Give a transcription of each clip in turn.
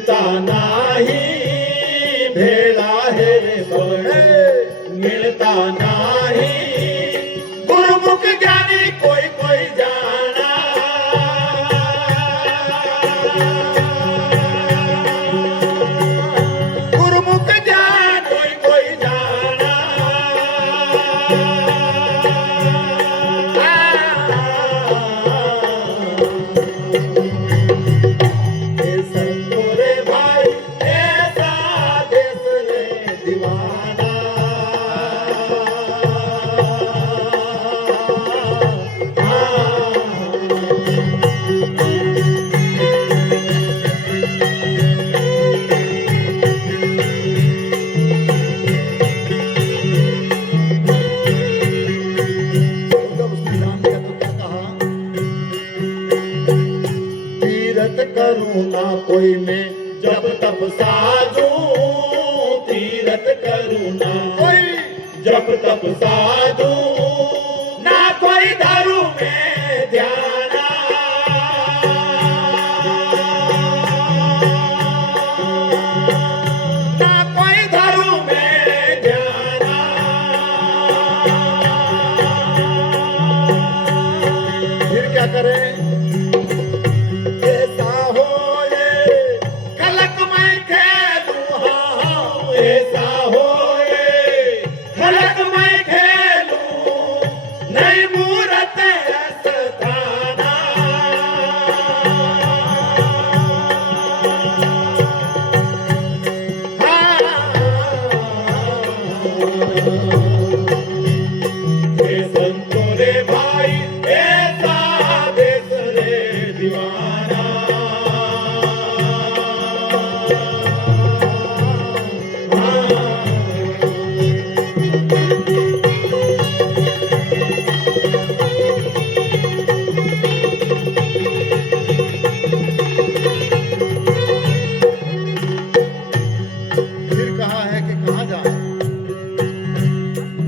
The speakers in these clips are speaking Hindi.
मिलता नाही भेड़ा है रे सोने मिलता नाही गुरुमुख ज्ञानी कोई कोई जाना गुरुमुख ज्ञान कोई कोई जाना ये संतो रे भाई ऐसा देश रे दीवाना करूं ना कोई मैं जब तब साजू तीरथ करूं ना कोई जब तब साजू ना कोई दारू में ध्याना ना कोई दारू में ध्याना फिर क्या करें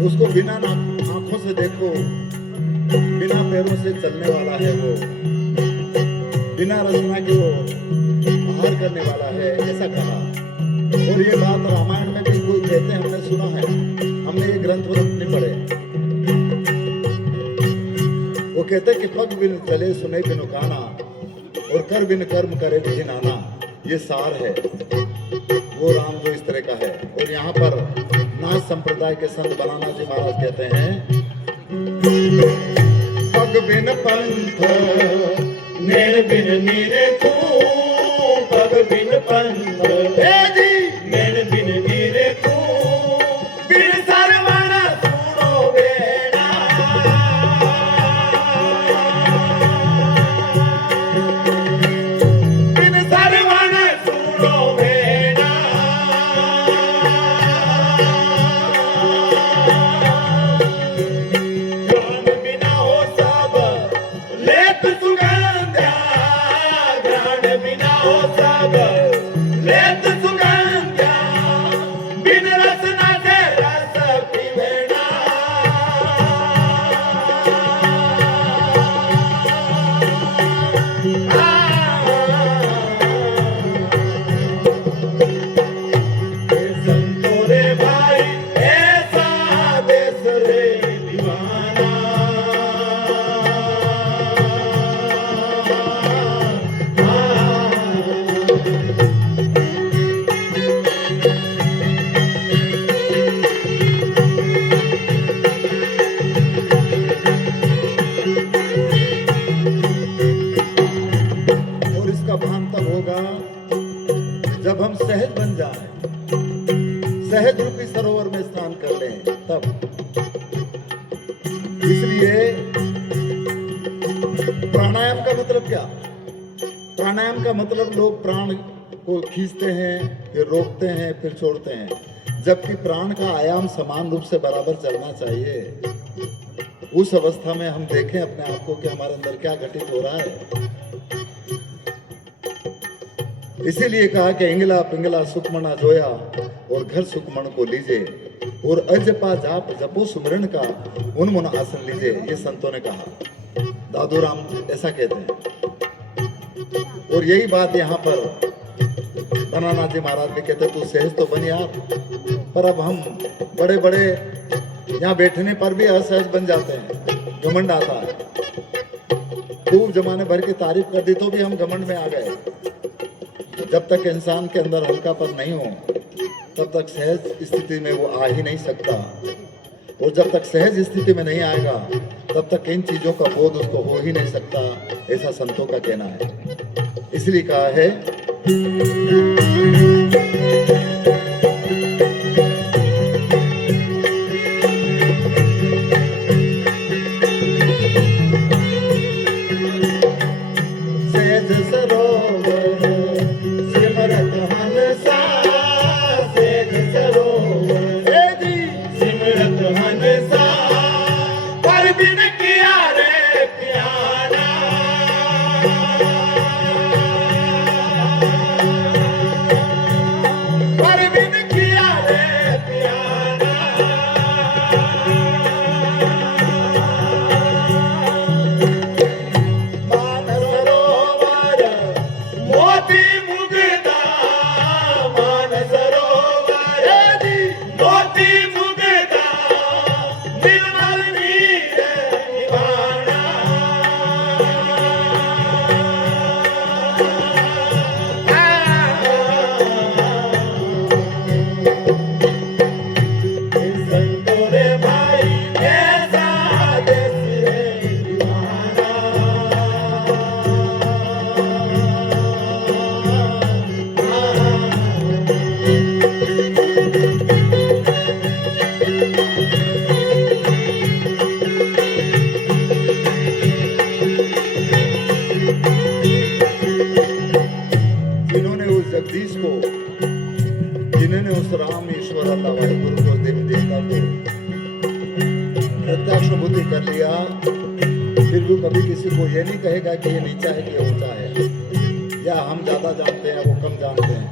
उसको बिना आंखों से देखो बिना पैरों से चलने वाला है वो बिना रचना के वो आहार करने वाला है ऐसा कहा। और ये बात रामायण में भी कोई कहते हैं हमने सुना है हमने ये ग्रंथ नहीं पढ़े। वो कहते कि पग बिन चले सुने बिन काना और कर बिन कर्म करे बिन आना ये सार है वो राम जो इस तरह का है। और यहाँ पर नाथ संप्रदाय के संत बनाना जी महाराज कहते हैं पग बिन पंथ नैन बिन नीरे को पग बिन पंथ नैन बिन नीरे को बिन सरवण सुनो बेड़ा बिन सरवण सुनो बेड़ा जब हम सहज बन जाए सहज रूपी सरोवर में स्नान कर लें तब। इसलिए प्राणायाम का मतलब क्या? प्राणायाम का मतलब लोग प्राण को खींचते हैं फिर रोकते हैं फिर छोड़ते हैं, जबकि प्राण का आयाम समान रूप से बराबर चलना चाहिए। उस अवस्था में हम देखें अपने आप को कि हमारे अंदर क्या घटित हो रहा है। इसीलिए कहा कि इंगला पिंगला सुखमना जोया और घर सुखमन को लीजिए और अजपा जाप जपो सुमरण का उन्मुन आसन लीजिए, ये संतों ने कहा। दादू राम ऐसा कहते हैं। और यही बात यहाँ पर धनाना जी महाराज भी कहते तू सहज तो बन यार, पर अब हम बड़े बड़े यहाँ बैठने पर भी असहज बन जाते हैं, घमंड आता है। खूब जमाने भर की तारीफ कर दी तो भी हम घमंड में आ गए। जब तक इंसान के अंदर हल्कापन नहीं हो तब तक सहज स्थिति में वो आ ही नहीं सकता, और जब तक सहज स्थिति में नहीं आएगा तब तक इन चीजों का बोध उसको हो ही नहीं सकता, ऐसा संतों का कहना है। इसलिए कहा है सहज सरोवर सिमरत हंसा, सहज सरोवर सिमरत हंसा, पर बिन किया रे प्यारा, पर बिन किया रे प्यारा, मानसरोवर मोती मुग्धा, मानसरोवर मोती मुग्धा, निर्मल नीर निवाणा, संतों रे भाई ऐसा देश है दीवाना। जिन्होंने उस जगदीश को, जिन्होंने उस राम ईश्वर अल्लाह वाहिगुरु को, देवी देवता को प्रत्यक्ष बुद्धि कर लिया, फिर भी कभी किसी को ये नहीं कहेगा कि ये नीचा है कि ये ऊंचा है, या हम ज्यादा जानते हैं वो कम जानते हैं,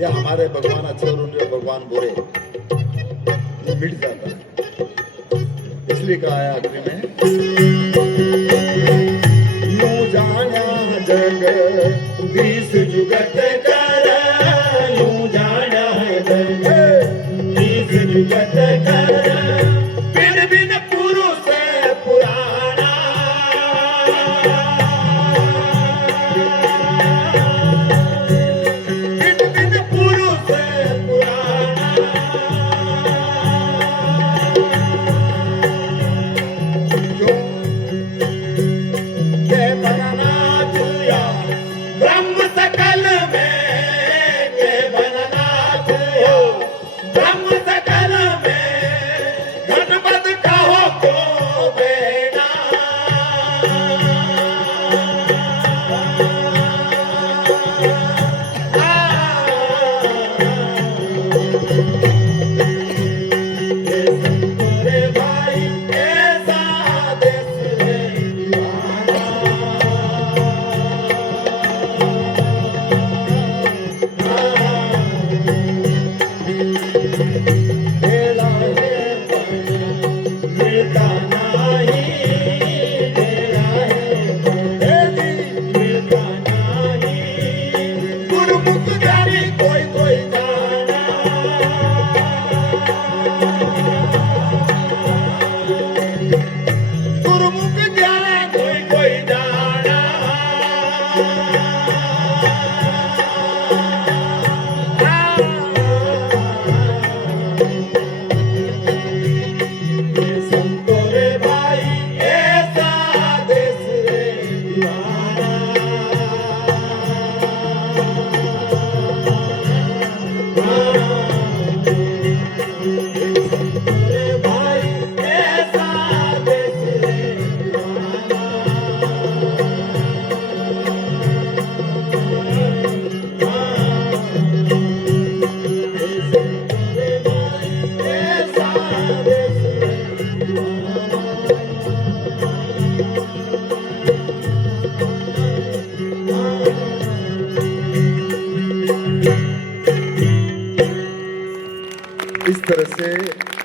या हमारे भगवान अच्छे और उनके भगवान बुरे, ये मिट जाता है। इसलिए कहा है आखिरी में यूं जाना जग बीस जुगत कर, यूं जाना जग बीस जुगत कर, बिन बिन पुरुष पुराना, बिन बिन पुरुष पुराना, जो के बनाना छुया ब्रह्म सकल में, के बनना छुया ब्रह्म सकल में, घटपद कहो को बेना, ये संतों रे भाई ऐसा देश है दीवाना। बेला है पण मिलता नहीं, बेला है पण मिलता नहीं, गुरुमुख ज्ञानी कोई कोई जाना, गुरुमुख ज्ञानी कोई कोई जाना, ये संतों रे भाई ऐसा देश है दीवाना। ये संतों रे भाई ऐसा देश है दीवाना। ये संतों रे भाई ऐसा देश है दीवाना। इस तरह से